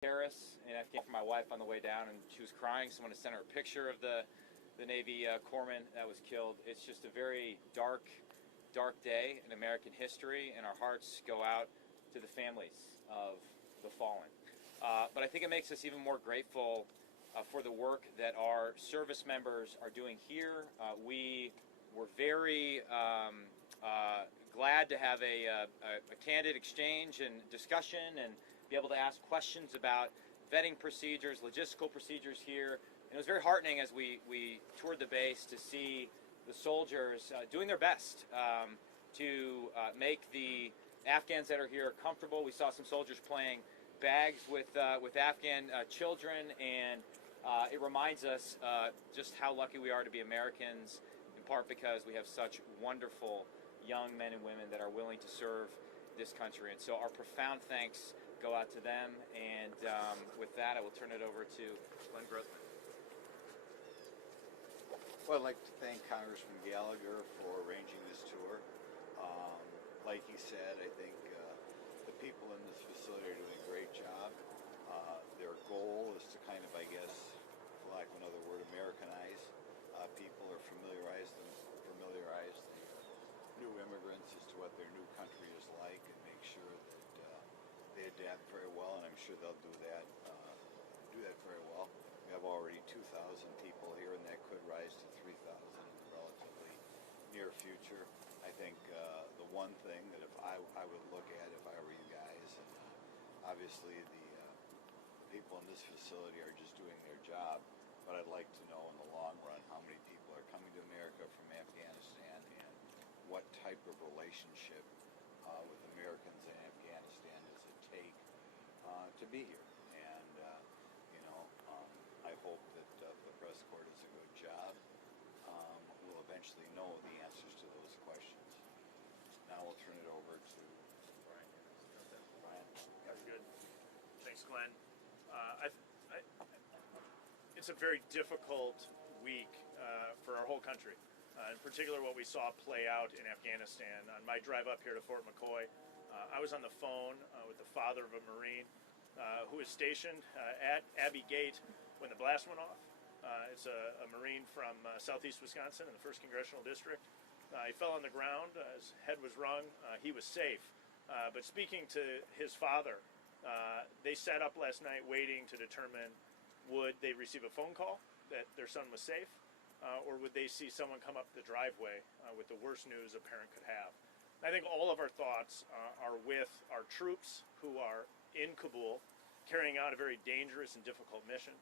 terrorists in Afghanistan for my wife on the way down, and she was crying. Someone sent her a picture of the Navy corpsman that was killed. It's just a very dark day in American history, and our hearts go out to the families of the fallen. But I think it makes us even more grateful for the work that our service members are doing here. We were very glad to have a candid exchange and discussion and be able to ask questions about vetting procedures, logistical procedures here. And it was very heartening as we toured the base to see the soldiers doing their best to make the Afghans that are here comfortable. We saw some soldiers playing bags with Afghan children, and it reminds us just how lucky we are to be Americans, in part because we have such wonderful young men and women that are willing to serve this country. And so our profound thanks go out to them, and with that I will turn it over to Glenn Grothman. Well, I'd like to thank Congressman Gallagher for arranging this tour. Like he said, I think the people in this facility are doing a great job. Their goal is to kind of, I guess, for lack of another word, Americanize people, or familiarize the new immigrants as to what their new country is like, and make sure that they adapt very well, and I'm sure they'll do that very well. We have already 2,000 people here, and that could rise to 3,000 in the relatively near future. I think the one thing that if I would look at if I were you guys, and obviously the people in this facility are just doing their job, but I'd like to know in the long run how many people are coming to America from Afghanistan, and what type of relationship with Americans in Afghanistan does it take to be here. And I hope that the press corps does a good job. We'll eventually know the answers to those questions. Now we'll turn it over to Brian. Brian? Very good. Thanks, Glenn. It's a very difficult week for our whole country. In particular, what we saw play out in Afghanistan. On my drive up here to Fort McCoy, I was on the phone with the father of a Marine who was stationed at Abbey Gate when the blast went off. It's a Marine from southeast Wisconsin in the 1st Congressional District. He fell on the ground, his head was wrung, he was safe. But speaking to his father, they sat up last night waiting to determine would they receive a phone call that their son was safe, or would they see someone come up the driveway with the worst news a parent could have. I think all of our thoughts are with our troops who are in Kabul carrying out a very dangerous and difficult mission,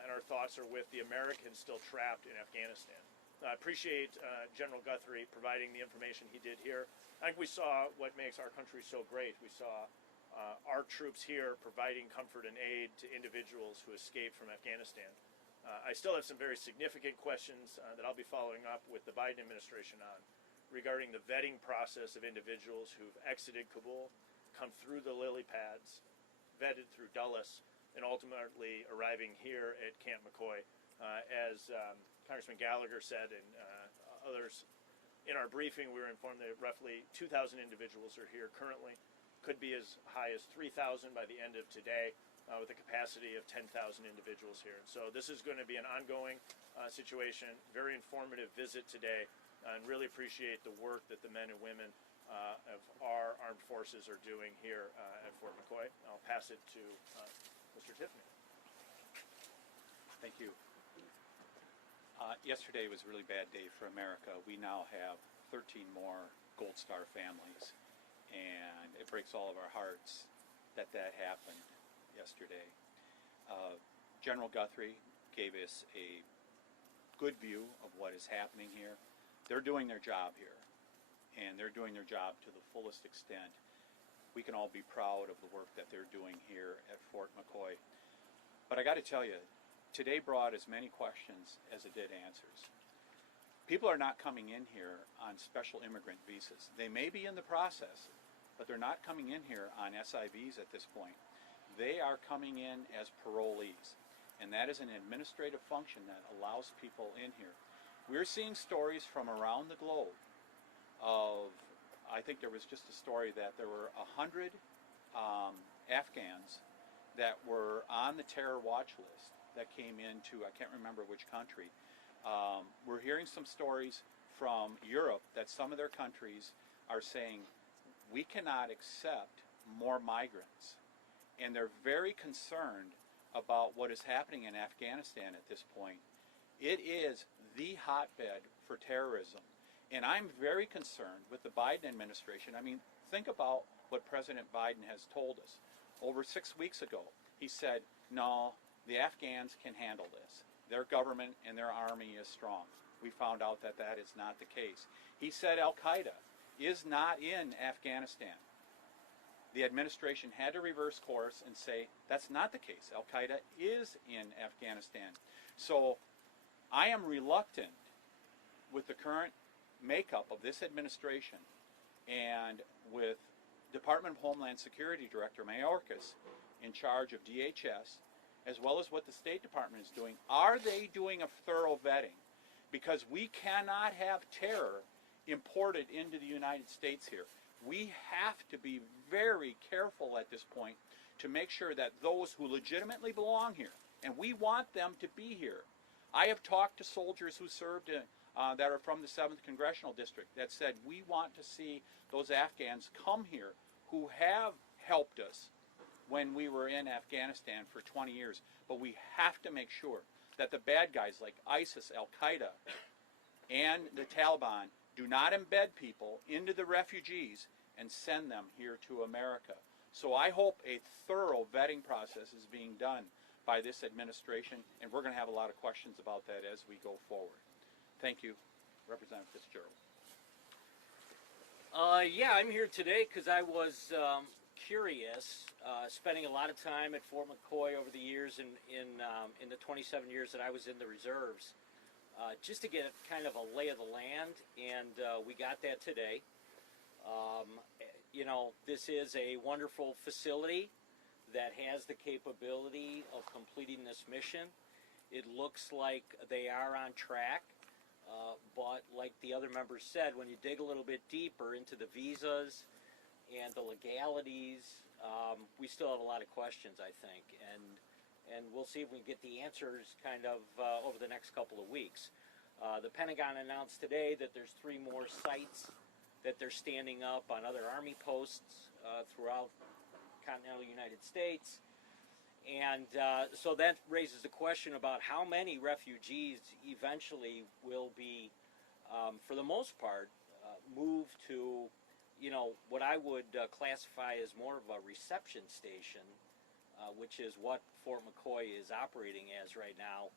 and our thoughts are with the Americans still trapped in Afghanistan. I appreciate General Guthrie providing the information he did here. I think we saw what makes our country so great. We saw our troops here providing comfort and aid to individuals who escaped from Afghanistan. I still have some very significant questions that I'll be following up with the Biden administration on regarding the vetting process of individuals who've exited Kabul, come through the lily pads, vetted through Dulles, and ultimately arriving here at Camp McCoy. As Congressman Gallagher said, and others in our briefing, we were informed that roughly 2,000 individuals are here currently. Could be as high as 3,000 by the end of today, with a capacity of 10,000 individuals here. So this is going to be an ongoing situation, very informative visit today, and really appreciate the work that the men and women of our armed forces are doing here at Fort McCoy. I'll pass it to Mr. Tiffany. Thank you. Yesterday was a really bad day for America. We now have 13 more Gold Star families, and it breaks all of our hearts that that happened yesterday. General Guthrie gave us a good view of what is happening here. They're doing their job here, and they're doing their job to the fullest extent. We can all be proud of the work that they're doing here at Fort McCoy. But I got to tell you, today brought as many questions as it did answers. People are not coming in here on special immigrant visas. They may be in the process, but they're not coming in here on SIVs at this point. They are coming in as parolees, and that is an administrative function that allows people in here. We're seeing stories from around the globe of, I think there was just a story that there were 100 Afghans that were on the terror watch list that came into, I can't remember which country. We're hearing some stories from Europe that some of their countries are saying, we cannot accept more migrants. And they're very concerned about what is happening in Afghanistan at this point. It is the hotbed for terrorism. And I'm very concerned with the Biden administration. I mean, think about what President Biden has told us. Over 6 weeks ago, he said, no, the Afghans can handle this. Their government and their army is strong. We found out that that is not the case. He said Al-Qaeda is not in Afghanistan. The administration had to reverse course and say that's not the case. Al-Qaeda is in Afghanistan. So I am reluctant with the current makeup of this administration and with Department of Homeland Security Director Mayorkas in charge of DHS, as well as what the State Department is doing. Are they doing a thorough vetting? Because we cannot have terror imported into the United States here. We have to be very careful at this point to make sure that those who legitimately belong here, and we want them to be here. I have talked to soldiers who served that are from the 7th Congressional District that said we want to see those Afghans come here who have helped us when we were in Afghanistan for 20 years. But we have to make sure that the bad guys like ISIS, Al-Qaeda, and the Taliban do not embed people into the refugees and send them here to America. So I hope a thorough vetting process is being done by this administration, and we're going to have a lot of questions about that as we go forward. Thank you, Representative Fitzgerald. Yeah, I'm here today because I was curious, spending a lot of time at Fort McCoy over the years in the 27 years that I was in the reserves, just to get kind of a lay of the land, and we got that today. You know, this is a wonderful facility that has the capability of completing this mission. It looks like they are on track, but like the other members said, when you dig a little bit deeper into the visas and the legalities, we still have a lot of questions, I think, and we'll see if we can get the answers kind of over the next couple of weeks. The Pentagon announced today that there's 3 more sites that they're standing up on other Army posts throughout continental United States. And so that raises the question about how many refugees eventually will be, for the most part, moved to, you know, what I would classify as more of a reception station, which is what Fort McCoy is operating as right now,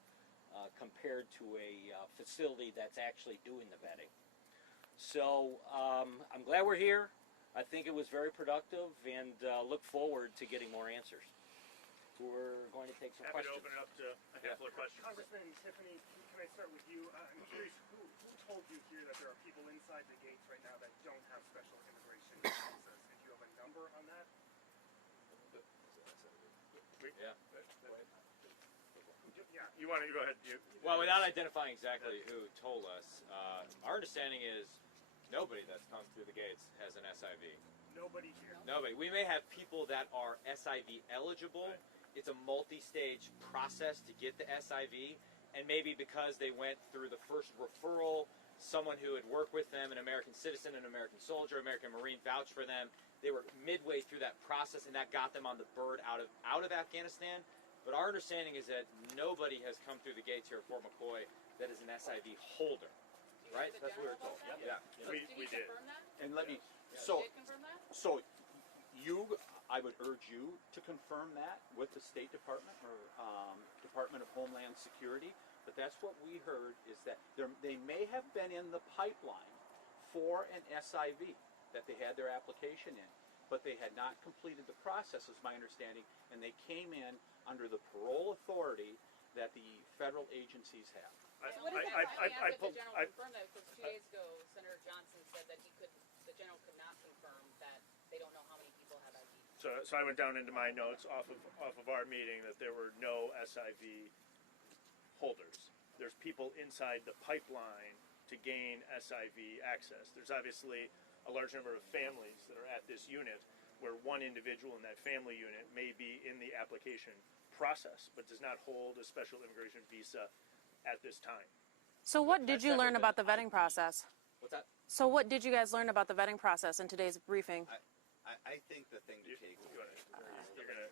compared to a facility that's actually doing the vetting. So I'm glad we're here. I think it was very productive, and look forward to getting more answers. We're going to take some Happy questions. to open it up to a handful of questions. Congressman Tiffany, can I start with you? I'm curious, who told you here that there are people inside the gates right now that don't have special immigration visas? If you have a number on that? Yeah. Yeah, you want to go ahead? Well, without identifying exactly who told us, our understanding is nobody that's come through the gates has an SIV. Nobody here. Nobody. We may have people that are SIV eligible. Right. It's a multi-stage process to get the SIV, and maybe because they went through the first referral, someone who had worked with them, an American citizen, an American soldier, American Marine, vouched for them. They were midway through that process, and that got them on the bird out of Afghanistan. But our understanding is that nobody has come through the gates here at Fort McCoy that is an SIV holder, right? That's what we were told. Yeah. We did. Confirm that? And let me, You so, did confirm that? so I would urge you to confirm that with the State Department or Department of Homeland Security. But that's what we heard, is that they may have been in the pipeline for an SIV, that they had their application in, but they had not completed the process, is my understanding, and they came in under the parole authority that the federal agencies have. So what is that? I asked if the general I- confirmed that because 2 days ago, Senator Johnson said that the general could not confirm that they don't know how many people have ID. So I went down into my notes off of our meeting that there were no SIV holders. There's people inside the pipeline to gain SIV access. There's obviously a large number of families that are at this unit, where one individual in that family unit may be in the application process, but does not hold a special immigration visa at this time. So what did That's you learn separate about the than vetting IDs. process? What's that? So what did you guys learn about the vetting process in today's briefing? I think the thing to take away.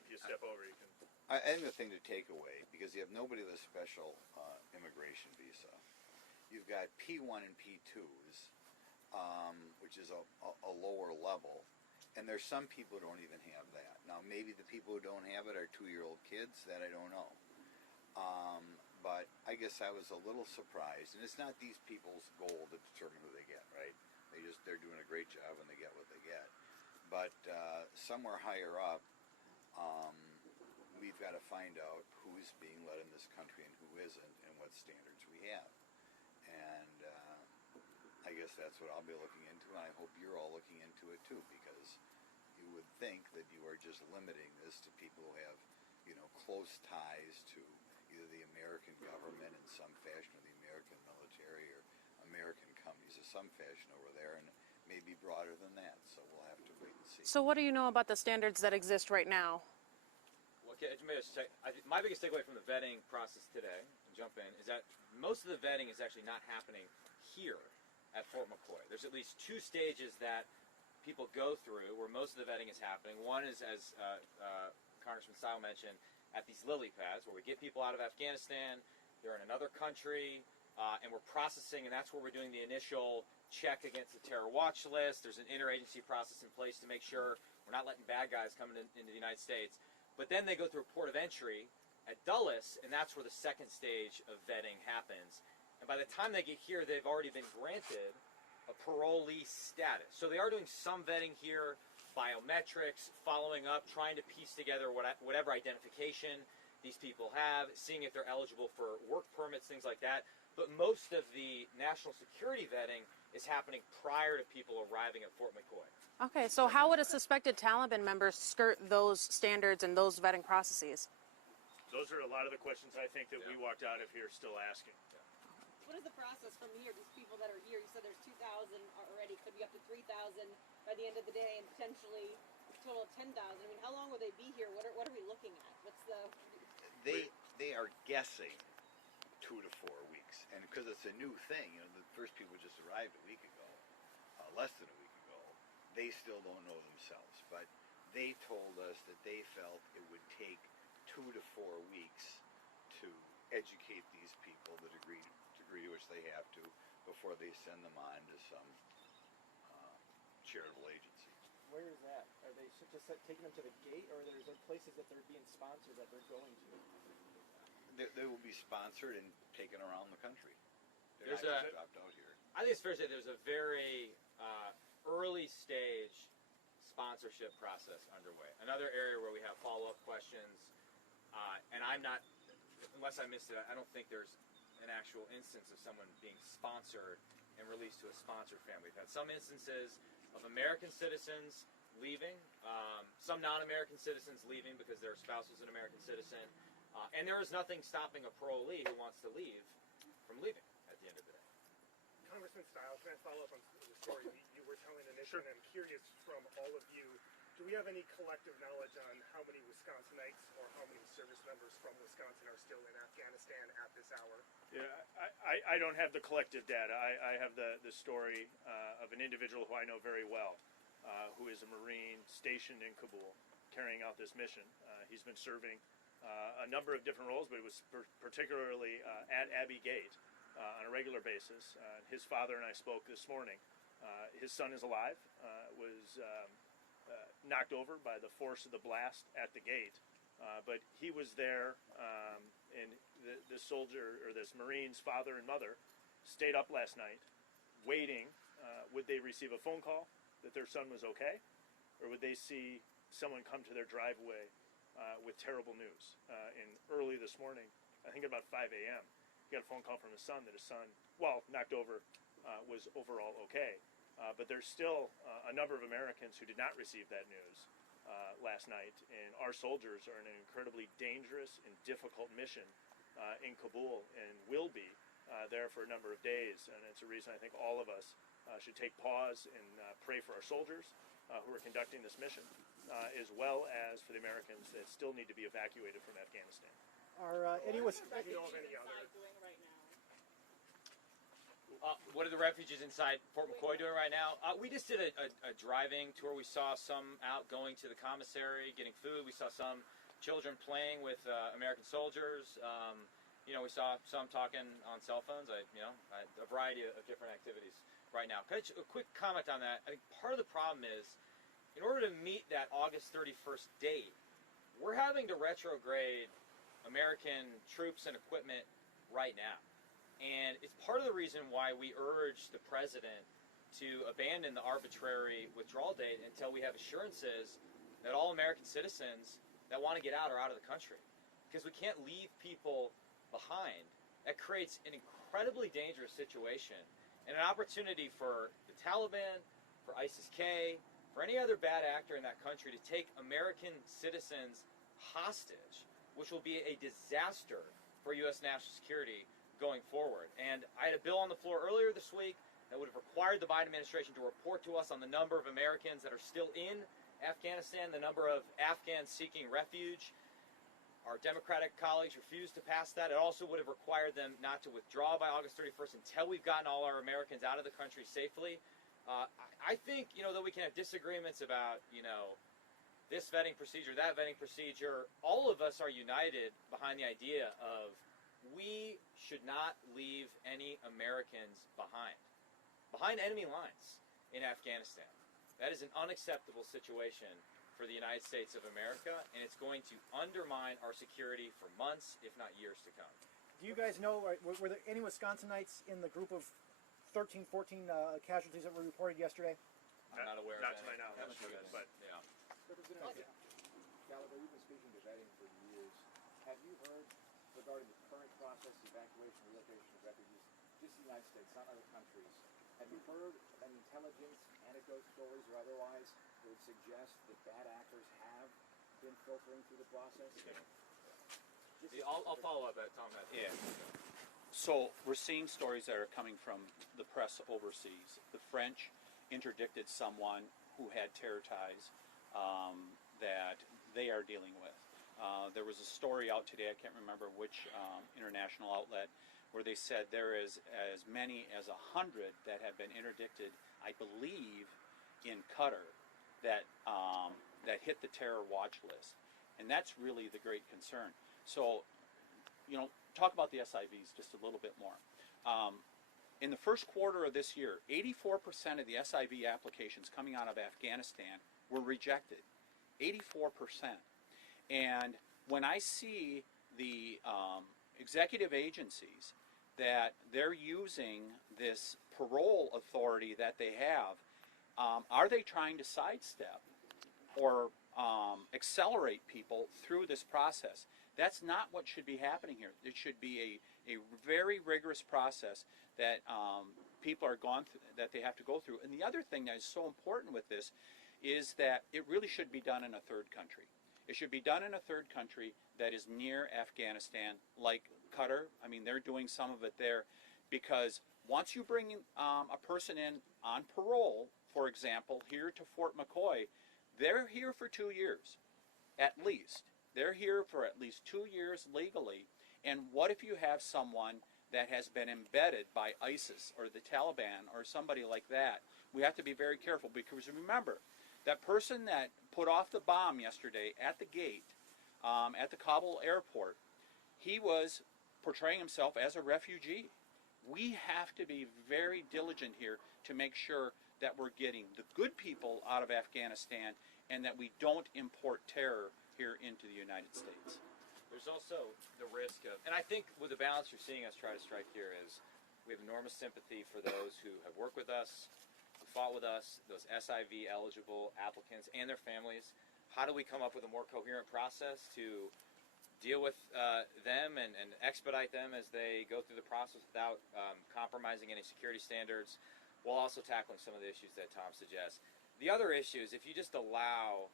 You step over, you can. I think the thing to take away, because you have nobody with a special immigration visa. You've got P1 and P2s, which is a lower level, and there's some people who don't even have that. Now, maybe the people who don't have it are 2-year-old kids. That I don't know. But I guess I was a little surprised, and it's not these people's goal to determine who they get, right? They're doing a great job when they get what they get. But somewhere higher up, we've got to find out who's being let in this country and who isn't, and what standards we have. And I guess that's what I'll be looking into, and I hope you're all looking into it too, because you would think that you are just limiting this to people who have, close ties to either the American government in some fashion, or the American military, or American companies of some fashion over there, and maybe broader than that. So we'll have to wait and see. So what do you know about the standards that exist right now? Okay, my biggest takeaway from the vetting process today, and jump in, is that most of the vetting is actually not happening here at Fort McCoy. There's at least 2 stages that people go through where most of the vetting is happening. One is, as Congressman Stile mentioned, at these lily pads where we get people out of Afghanistan, they're in another country, and we're processing, and that's where we're doing the initial check against the terror watch list. There's an interagency process in place to make sure we're not letting bad guys come into the United States. But then they go through a port of entry at Dulles, and that's where the second stage of vetting happens. And by the time they get here, they've already been granted a parolee status. So they are doing some vetting here, biometrics, following up, trying to piece together whatever identification these people have, seeing if they're eligible for work permits, things like that. But most of the national security vetting is happening prior to people arriving at Fort McCoy. Okay, so how would a suspected Taliban member skirt those standards and those vetting processes? Those are a lot of the questions I think that we walked out of here still asking. What is the process from here? These people that are here, you said there's 2,000 already, could be up to 3,000 by the end of the day, and potentially a total of 10,000. I mean, how long will they be here? What are we looking at? What's the? They are guessing 2 to 4 weeks, and because it's a new thing, the first people just arrived a week ago, less than a week ago. They still don't know themselves, but they told us that they felt it would take 2 to 4 weeks to educate these people the degree to which they have to before they send them on to some charitable agency. Where is that? Are they just taking them to the gate, or are there places that they're being sponsored that they're going to? They will be sponsored and taken around the country. They're There's not just dropped out here. I think it's fair to say there's a very early stage sponsorship process underway. Another area where we have follow-up questions, and I'm not, unless I missed it, I don't think there's an actual instance of someone being sponsored and released to a sponsored family. We've had some instances of American citizens leaving, some non-American citizens leaving because their spouse was an American citizen, and there is nothing stopping a parolee who wants to leave from leaving at the end of the day. Congressman Stile, can I follow up on the story you were telling initially? And I'm curious from all of you, do we have any collective knowledge on how many Wisconsinites or how many service members from Wisconsin are still in Afghanistan at this hour? Yeah, I don't have the collective data. I have the story of an individual who I know very well, who is a Marine stationed in Kabul, carrying out this mission. He's been serving a number of different roles, but it was particularly at Abbey Gate on a regular basis. His father and I spoke this morning. His son is alive, was knocked over by the force of the blast at the gate, but he was there, and this soldier, or this Marine's father and mother, stayed up last night waiting. Would they receive a phone call that their son was okay, or would they see someone come to their driveway with terrible news? And early this morning, I think about 5 a.m., he got a phone call from his son that his son, while knocked over, was overall okay. But there's still a number of Americans who did not receive that news last night, and our soldiers are in an incredibly dangerous and difficult mission in Kabul, and will be there for a number of days. And it's a reason I think all of us should take pause and pray for our soldiers who are conducting this mission, as well as for the Americans that still need to be evacuated from Afghanistan. Are any was Do you know of any other? doing right now? What are the refugees inside Fort McCoy doing right now? We just did a driving tour. We saw some out going to the commissary, getting food. We saw some children playing with American soldiers. We saw some talking on cell phones. A variety of different activities right now. A quick comment on that. I think part of the problem is, in order to meet that August 31st date, we're having to retrograde American troops and equipment right now. And it's part of the reason why we urge the president to abandon the arbitrary withdrawal date until we have assurances that all American citizens that want to get out are out of the country. Because we can't leave people behind. That creates an incredibly dangerous situation and an opportunity for the Taliban, for ISIS-K, for any other bad actor in that country to take American citizens hostage, which will be a disaster for U.S. national security going forward. And I had a bill on the floor earlier this week that would have required the Biden administration to report to us on the number of Americans that are still in Afghanistan, the number of Afghans seeking refuge. Our Democratic colleagues refused to pass that. It also would have required them not to withdraw by August 31st until we've gotten all our Americans out of the country safely. I think, though we can have disagreements about, this vetting procedure, that vetting procedure, all of us are united behind the idea of we should not leave any Americans behind enemy lines in Afghanistan. That is an unacceptable situation for the United States of America, and it's going to undermine our security for months, if not years to come. do you guys know, were there any Wisconsinites in the group of 13, 14 casualties that were reported yesterday? I'm not aware Not of to any. my knowledge, but Yeah. Representative Gallagher, you've been speaking to vetting for years. Have you heard regarding the current process, evacuation, relocation of refugees, just the United States, not other countries? Have you heard any intelligence, anecdote stories, or otherwise that would suggest that bad actors have been filtering through the process? I'll follow up at Tom. Yeah. So we're seeing stories that are coming from the press overseas. The French interdicted someone who had terror ties that they are dealing with. There was a story out today, I can't remember which international outlet, where they said there is as many as 100 that have been interdicted, I believe, in Qatar that hit the terror watch list. And that's really the great concern. So, talk about the SIVs just a little bit more. In the first quarter of this year, 84% of the SIV applications coming out of Afghanistan were rejected. 84%. And when I see the executive agencies that they're using this parole authority that they have, are they trying to sidestep or accelerate people through this process? That's not what should be happening here. It should be a very rigorous process that people are that they have to go through. And the other thing that is so important with this is that it really should be done in a third country. It should be done in a third country that is near Afghanistan, like Qatar. I mean, they're doing some of it there, because once you bring a person in on parole, for example, here to Fort McCoy, they're here for 2 years, at least. They're here for at least 2 years legally. And what if you have someone that has been embedded by ISIS or the Taliban or somebody like that? We have to be very careful, because remember, that person that put off the bomb yesterday at the gate, at the Kabul airport, he was portraying himself as a refugee. We have to be very diligent here to make sure that we're getting the good people out of Afghanistan and that we don't import terror here into the United States. There's also the risk of, and I think with the balance you're seeing us try to strike here is, we have enormous sympathy for those who have worked with us, who fought with us, those SIV eligible applicants and their families. How do we come up with a more coherent process to deal with them and expedite them as they go through the process without compromising any security standards, while also tackling some of the issues that Tom suggests. The other issue is if you just allow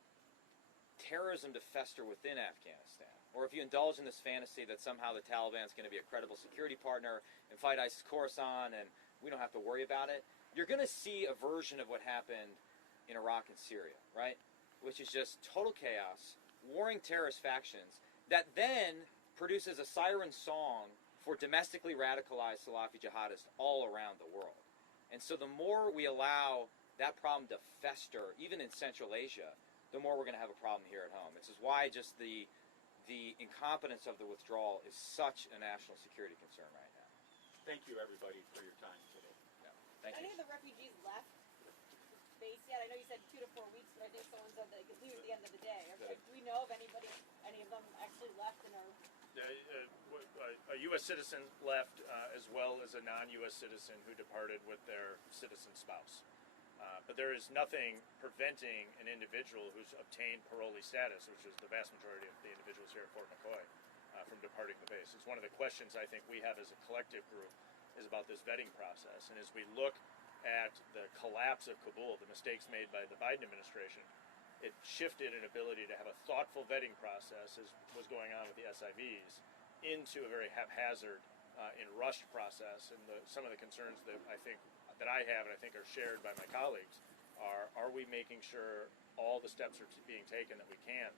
terrorism to fester within Afghanistan, or if you indulge in this fantasy that somehow the Taliban is going to be a credible security partner and fight ISIS Khorasan and we don't have to worry about it, you're going to see a version of what happened in Iraq and Syria, right? which is just total chaos, warring terrorist factions, that then produces a siren song for domestically radicalized Salafi jihadists all around the world. And so the more we allow that problem to fester, even in Central Asia, the more we're going to have a problem here at home. This is why just the incompetence of the withdrawal is such a national security concern right now. Thank you, everybody, for your time today. Thank Any you. of the refugees left base yet? I know you said 2 to 4 weeks, but I think someone said they could leave at the end of the day. Do we know if any of them actually left and are? A U.S. citizen left, as well as a non-U.S. citizen who departed with their citizen spouse. But there is nothing preventing an individual who's obtained parolee status, which is the vast majority of the individuals here at Fort McCoy, from departing the base. It's one of the questions I think we have as a collective group is about this vetting process. And as we look at the collapse of Kabul, the mistakes made by the Biden administration, it shifted an ability to have a thoughtful vetting process, as was going on with the SIVs, into a very haphazard and rushed process. And some of the concerns that I have and I think are shared by my colleagues are we making sure all the steps are being taken that we can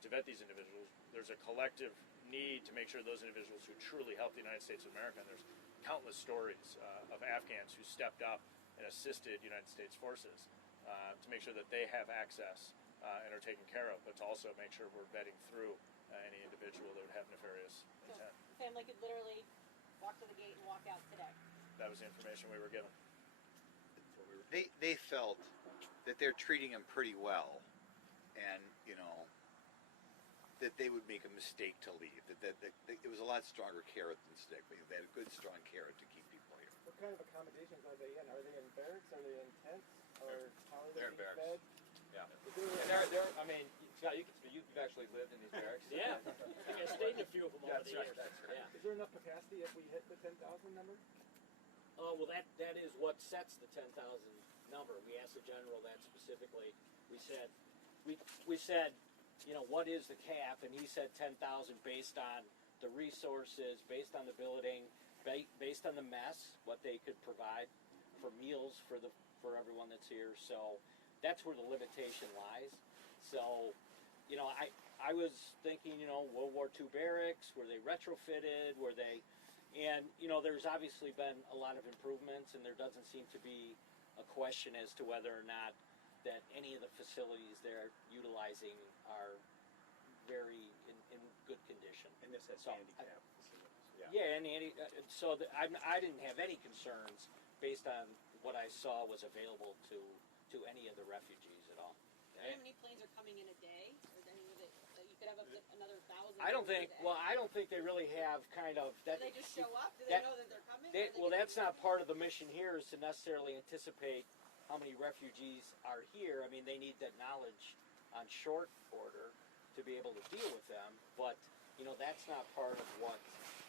to vet these individuals? There's a collective need to make sure those individuals who truly help the United States of America, and there's countless stories of Afghans who stepped up and assisted United States forces to make sure that they have access and are taken care of, but to also make sure we're vetting through any individual that would have nefarious intent. Family could literally walk to the gate and walk out today. That was the information we were given. They felt that they're treating him pretty well, and that they would make a mistake to leave. That it was a lot stronger carrot than stick. They had a good, strong carrot to keep people here. What kind of accommodations are they in? Are they in barracks? Are they in tents? Or how are they They're in being barracks. fed? Yeah. Is there And they're I mean, Scott, you've actually lived in these barracks. Yeah, I think I stayed in a few of them over the years. That's right. Yeah. Is there enough capacity if we hit the 10,000 number? Well, that is what sets the 10,000 number. We asked the general that specifically. We said, what is the cap? And he said 10,000 based on the resources, based on the building, based on the mess, what they could provide for meals for everyone that's here. So that's where the limitation lies. So, I was thinking, World War II barracks, were they retrofitted? Were they? And, there's obviously been a lot of improvements, and there doesn't seem to be a question as to whether or not that any of the facilities they're utilizing are very in good condition. And this has So, handicap facilities. Yeah, and I didn't have any concerns based on what I saw was available to any of the refugees at all. Do you know how many planes are coming in a day? Or any of it, that you could have up to another 1,000? I don't think. a day? Well, I don't think they really have kind of that. Do they just show up? Do they know that they're coming? That's not part of the mission here. Is to necessarily anticipate how many refugees are here. I mean, they need that knowledge on short order to be able to deal with them. But that's not part of what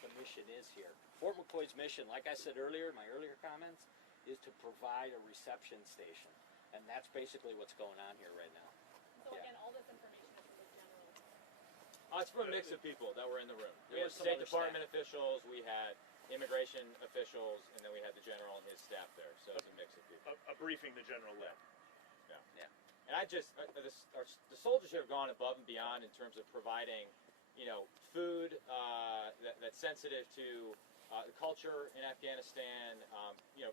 the mission is here. Fort McCoy's mission, like I said earlier in my earlier comments, is to provide a reception station, and that's basically what's going on here right now. So Yeah. again, all this information is from the general. It's from a mix of people that were in the room. We There had were some State other Department officials, we had immigration officials, and then we had the general and his staff there. So it's a mix of people. A briefing the general led. Yeah. And the soldiers have gone above and beyond in terms of providing, food that's sensitive to the culture in Afghanistan.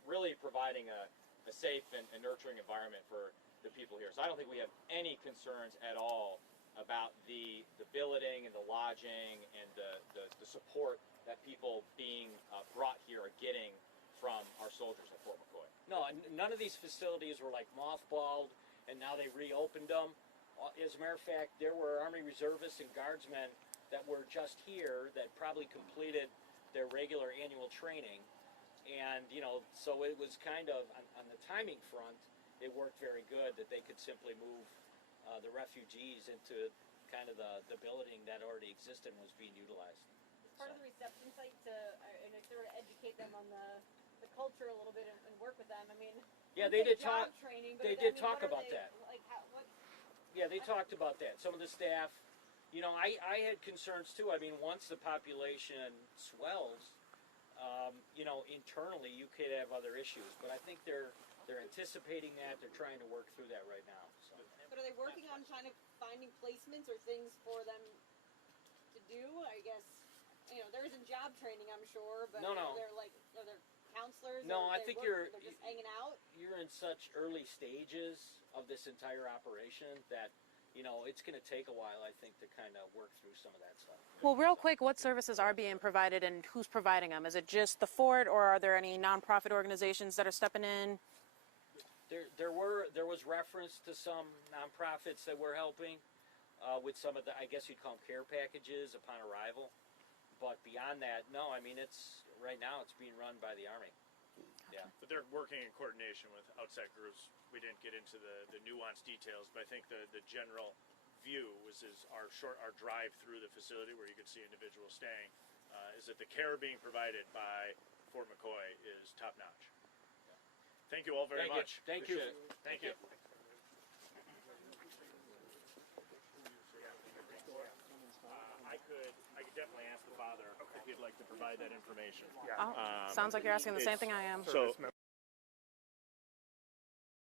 Really providing a safe and nurturing environment for the people here. So I don't think we have any concerns at all about the billeting and the lodging and the support that people being brought here are getting from our soldiers at Fort McCoy. No, none of these facilities were like mothballed, and now they reopened them. As a matter of fact, there were Army reservists and guardsmen that were just here that probably completed their regular annual training. And, so it was kind of, on the timing front, it worked very good that they could simply move the refugees into kind of the building that already existed and was being utilized. Part of the reception site to sort of educate them on the culture a little bit and work with them. I mean, Yeah, they it's did job talk. training, but They I did mean, talk what are about they, that. Like, what? Yeah, they talked about that. Some of the staff, I had concerns too. I mean, once the population swells, internally you could have other issues. But I think they're anticipating that. They're trying to work through that right now. So. The But are they working on kind of finding placements or things for them to do? I guess, there isn't job training, I'm sure, but No. are there counselors? No, or I think they're just hanging out? you're in such early stages of this entire operation that it's going to take a while, I think, to kind of work through some of that stuff. Well, real quick, what services are being provided and who's providing them? Is it just the fort, or are there any nonprofit organizations that are stepping in? There was reference to some nonprofits that were helping with some of the, I guess you'd call them care packages upon arrival. But beyond that, no. I mean, right now it's being run by the Army. Yeah. But they're working in coordination with outside groups. We didn't get into the nuanced details, but I think the general view is our drive through the facility where you could see individuals staying, is that the care being provided by Fort McCoy is top notch. Yeah. Thank you all very much. Thank you. Thank you. I could definitely ask the father if he'd like to provide that information. Oh, sounds like you're asking the same thing I am. So